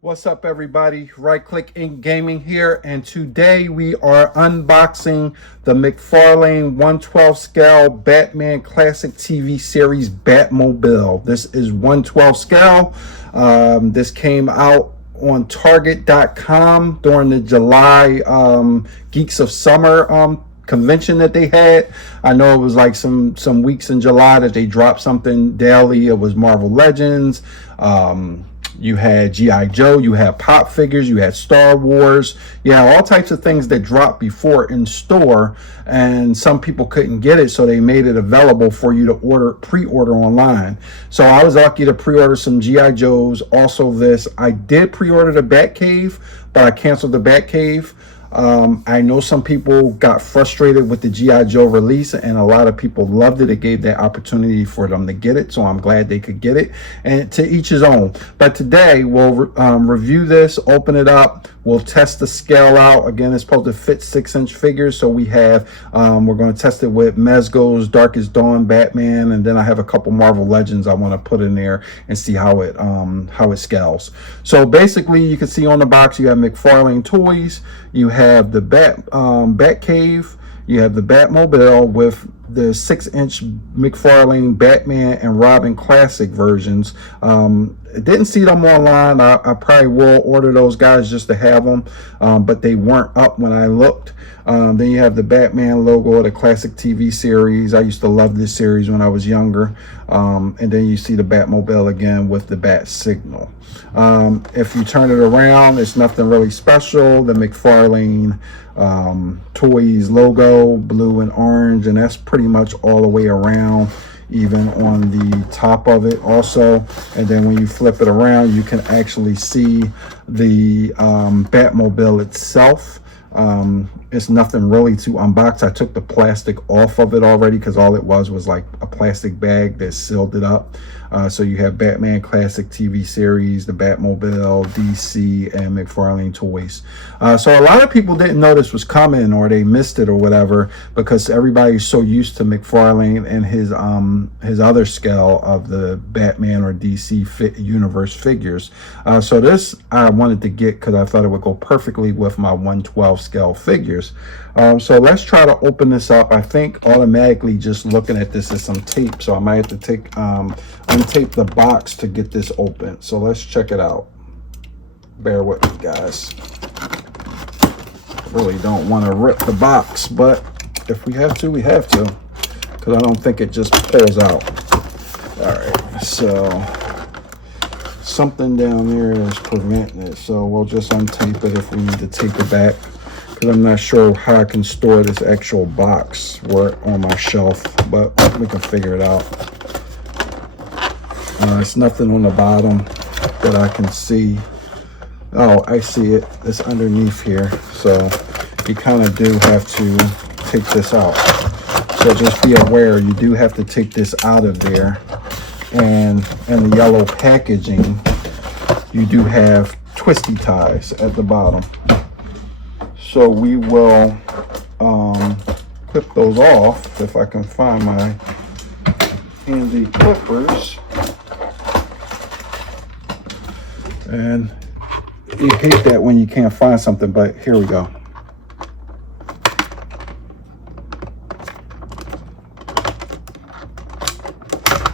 What's up, everybody? Right Click Inc. Gaming here, and today we are unboxing the McFarlane 112 scale Batman Classic TV series Bat Mobile. This is 112 scale. This came out on Target.com during the July Geeks of Summer convention that they had. I know it was like some weeks in July that they dropped something daily. It was Marvel Legends. You had G.I. Joe, you had pop figures, you had Star Wars, all types of things that dropped before in store, and some people couldn't get it, so they made it available for you to pre-order online. So I was lucky to pre-order some G.I. Joes, also this. I did pre-order the Batcave, but I canceled the Batcave. I know some people got frustrated with the G.I. Joe release, and a lot of people loved it. It gave that opportunity for them to get it, so I'm glad they could get it, and to each his own. But today we'll review this, open it up, we'll test the scale out. Again, it's supposed to fit 6-inch figures, so we have we're going to test it with Mezco's Darkest Dawn Batman, and then I have a couple Marvel Legends I want to put in there and see how it scales. So basically, you can see on the box you have McFarlane toys, you have the Batcave, you have the Batmobile with the 6-inch McFarlane Batman and Robin Classic versions. Didn't see them online. I probably will order those guys just to have them, but they weren't up when I looked. Then you have the Batman logo of the classic TV series. I used to love this series when I was younger. And then you see the Batmobile again with the bat signal. If you turn it around, it's nothing really special. The McFarlane Toys logo, blue and orange, and that's pretty much all the way around, even on the top of it also. And then when you flip it around, you can actually see the Batmobile itself. It's nothing really to unbox. I took the plastic off of it already because all it was like a plastic bag that sealed it up. So you have Batman Classic TV series, the Batmobile, DC, and McFarlane Toys. So a lot of people didn't know this was coming, or they missed it or whatever, because everybody's so used to McFarlane and his other scale of the Batman or DC universe figures. So this I wanted to get because I thought it would go perfectly with my 112 scale figures. So let's try to open this up. I think automatically just looking at this is some tape, so I might have to take untape the box to get this open. So let's check it out. Bear with me, guys. I really don't want to rip the box, but if we have to, we have to, because I don't think it just pulls out. All right, so something down there is preventing it, so we'll just untape it if we need to tape it back, because I'm not sure how I can store this actual box on my shelf, but we can figure it out. It's nothing on the bottom that I can see. Oh, I see it. It's underneath here. So you kind of do have to take this out. So just be aware, you do have to take this out of there. And in the yellow packaging, you do have twisty ties at the bottom. So we will clip those off if I can find my handy clippers. And you hate that when you can't find something, but here we go.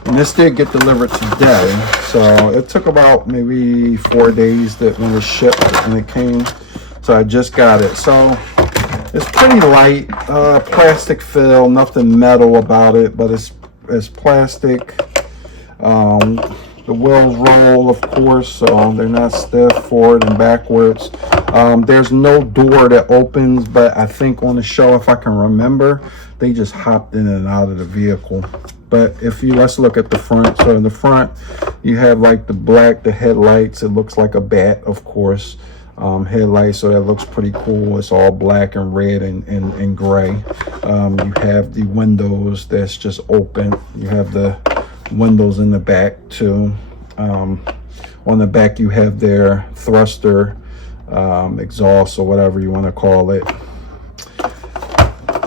And this did get delivered today, so it took about maybe 4 days that when it shipped and it came. So I just got it. So it's pretty light, plastic fill, nothing metal about it, but it's plastic. The wheels roll, of course, so they're not stiff forward and backwards. There's no door that opens, but I think on the show, if I can remember, they just hopped in and out of the vehicle. But let's look at the front. So in the front, you have like the headlights. It looks like a bat, of course. headlights, so that looks pretty cool. It's all black and red and gray. You have the windows that's just open. You have the windows in the back too. On the back you have their thruster, exhaust, or whatever you want to call it.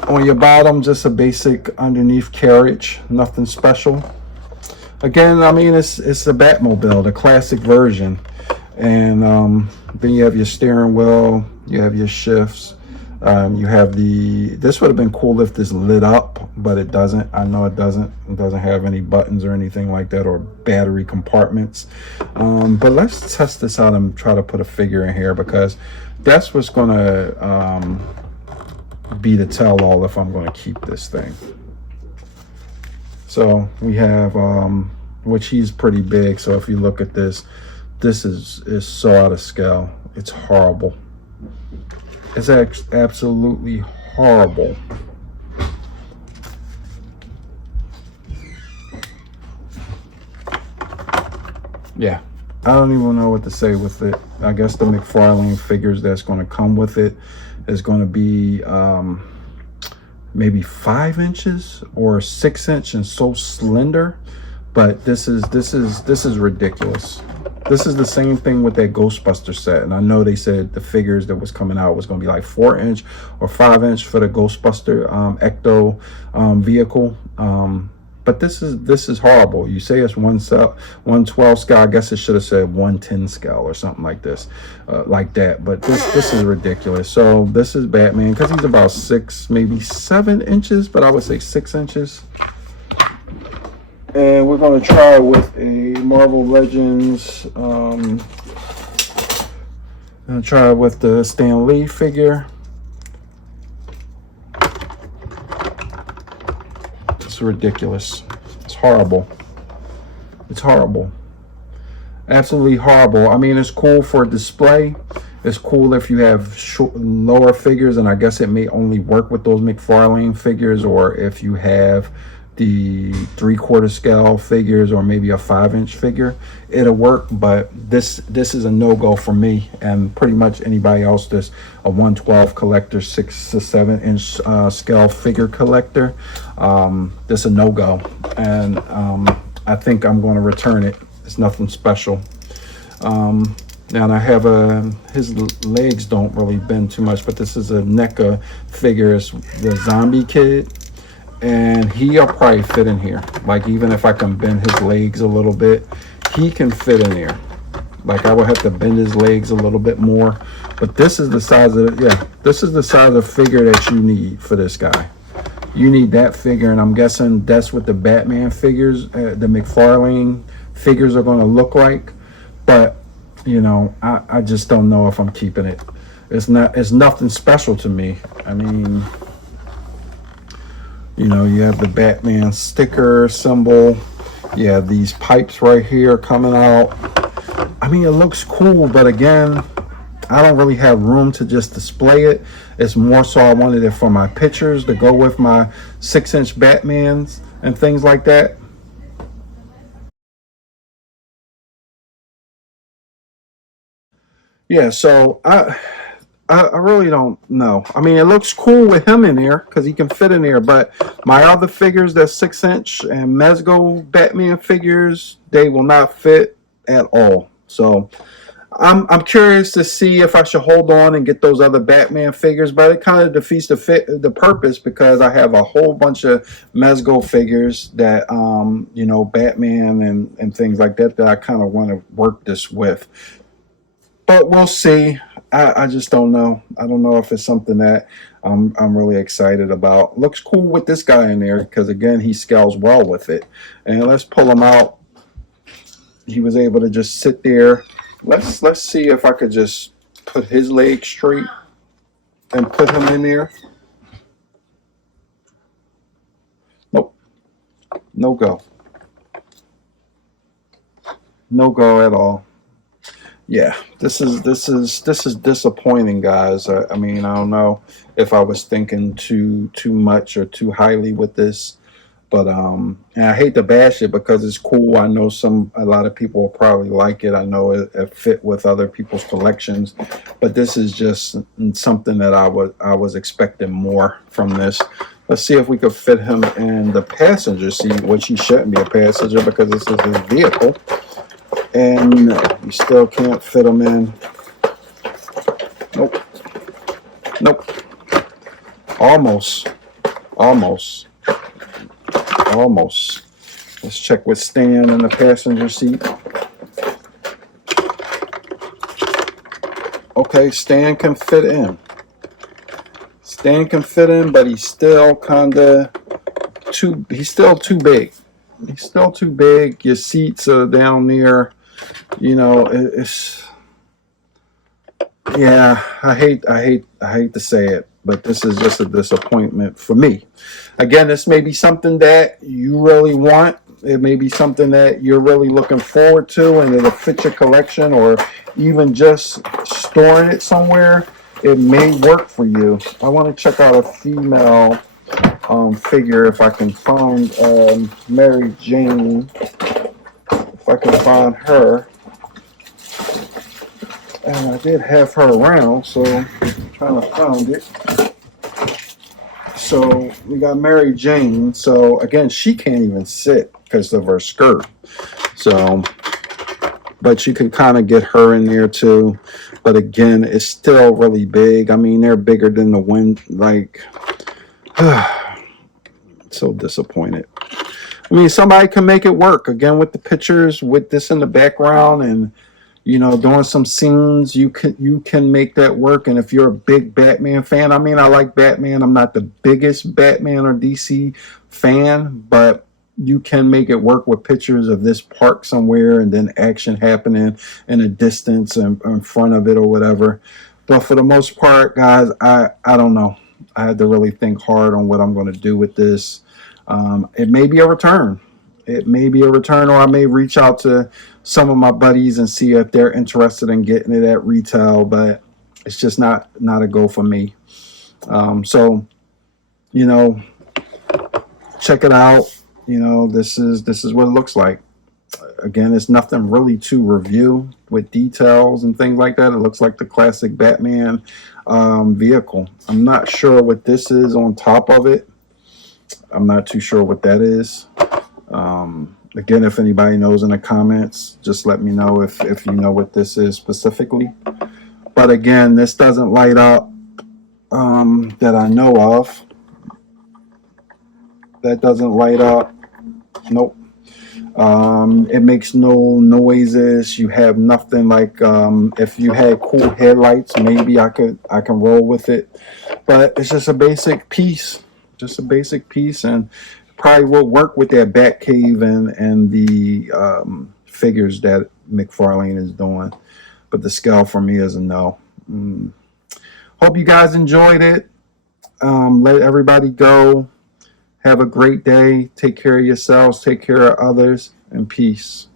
On your bottom, just a basic underneath carriage, nothing special. Again, I mean, it's a Batmobile, the classic version. And then you have your steering wheel, you have your shifts, you have this would have been cool if this lit up, but it doesn't. I know it doesn't have any buttons or anything like that, or battery compartments. But let's test this out and try to put a figure in here, because that's what's gonna be the tell-all if I'm going to keep this thing. So we have which he's pretty big, so if you look at this is so out of scale. It's horrible. It's absolutely horrible. Yeah, I don't even know what to say with it. I guess the McFarlane figures that's going to come with it is going to be maybe 5 inches or 6 inch, and so slender. But this is ridiculous. This is the same thing with that Ghostbuster set, and I know they said the figures that was coming out was going to be like 4 inch or 5 inch for the Ghostbuster Ecto vehicle. But this is horrible. You say it's 112 scale. I guess it should have said 110 scale or something like this, like that. But this is ridiculous. So this is Batman, because he's about 6, maybe 7 inches, but I would say 6 inches. And we're going to try with a Marvel Legends. I'm going to try with the Stan Lee figure. It's ridiculous. It's horrible. It's horrible. Absolutely horrible. I mean, it's cool for display. It's cool if you have lower figures, and I guess it may only work with those McFarlane figures, or if you have the 3/4 scale figures, or maybe a 5 inch figure, it'll work. But this is a no-go for me, and pretty much anybody else that's a 112 collector, 6 to 7 inch scale figure collector. This a no-go, and I think I'm going to return it. It's nothing special. Now I have his legs don't really bend too much, but this is a NECA figure. It's the Zombie Kid, and he'll probably fit in here. Like, even if I can bend his legs a little bit, he can fit in here. Like, I would have to bend his legs a little bit more, but this is the size of this is the size of figure that you need for this guy. You need that figure, and I'm guessing that's what the Batman figures, the McFarlane figures, are going to look like. But you know, I just don't know if I'm keeping it. It's nothing special to me. I mean, you know, you have the Batman sticker symbol. You have these pipes right here coming out. I mean, it looks cool, but again, I don't really have room to just display it. It's more so I wanted it for my pictures to go with my 6 inch Batmans and things like that. Yeah, so I really don't know. I mean, it looks cool with him in there because he can fit in there, but my other figures, that's 6 inch and Mezco Batman figures, they will not fit at all. So I'm curious to see if I should hold on and get those other Batman figures, but it kind of defeats the purpose, because I have a whole bunch of Mezco figures that you know, Batman and things like that I kind of want to work this with. But we'll see. I just don't know. I don't know if it's something that I'm really excited about. Looks cool with this guy in there, because again, he scales well with it. And let's pull him out. He was able to just sit there. Let's see if I could just put his leg straight and put him in there. Nope. No go. No go at all. Yeah, this is disappointing, guys. I mean, I don't know if I was thinking too much or too highly with this. But and I hate to bash it because it's cool. I know a lot of people will probably like it. I know it fit with other people's collections, but this is just something that I was expecting more from this. Let's see if we could fit him in the passenger seat, which he shouldn't be a passenger because this is his vehicle. And you still can't fit him in. Nope. Nope. Almost. Almost. Almost. Let's check with Stan in the passenger seat. Okay, Stan can fit in. Stan can fit in, but he's still he's still too big. He's still too big. Your seats are down there. You know, yeah, I hate to say it, but this is just a disappointment for me. Again, this may be something that you really want. It may be something that you're really looking forward to, and it'll fit your collection, or even just storing it somewhere. It may work for you. I want to check out a female figure if I can find Mary Jane. If I can find her. And I did have her around, so I'm trying to find it. So we got Mary Jane. So again, she can't even sit because of her skirt. So, but you can kind of get her in there too. But again, it's still really big. I mean, they're bigger than the wind. Like, so disappointed. I mean, somebody can make it work. Again, with the pictures, with this in the background, and you know, doing some scenes, you can make that work. And if you're a big Batman fan, I mean, I like Batman. I'm not the biggest Batman or DC fan, but you can make it work with pictures of this park somewhere and then action happening in a distance and in front of it or whatever. But for the most part, guys, I don't know. I had to really think hard on what I'm going to do with this. It may be a return. It may be a return, or I may reach out to some of my buddies and see if they're interested in getting it at retail, but it's just not a go for me. So, you know, check it out. You know, this is what it looks like. Again, it's nothing really to review with details and things like that. It looks like the classic Batman vehicle. I'm not sure what this is on top of it. I'm not too sure what that is. Again, if anybody knows in the comments, just let me know if you know what this is specifically. But again, this doesn't light up that I know of. That doesn't light up. Nope. It makes no noises. You have nothing like if you had cool headlights, maybe I can roll with it. But it's just a basic piece. Just a basic piece, and probably will work with that Batcave and the figures that McFarlane is doing. But the scale for me is a no. Hope you guys enjoyed it. Let everybody go. Have a great day. Take care of yourselves. Take care of others. And peace.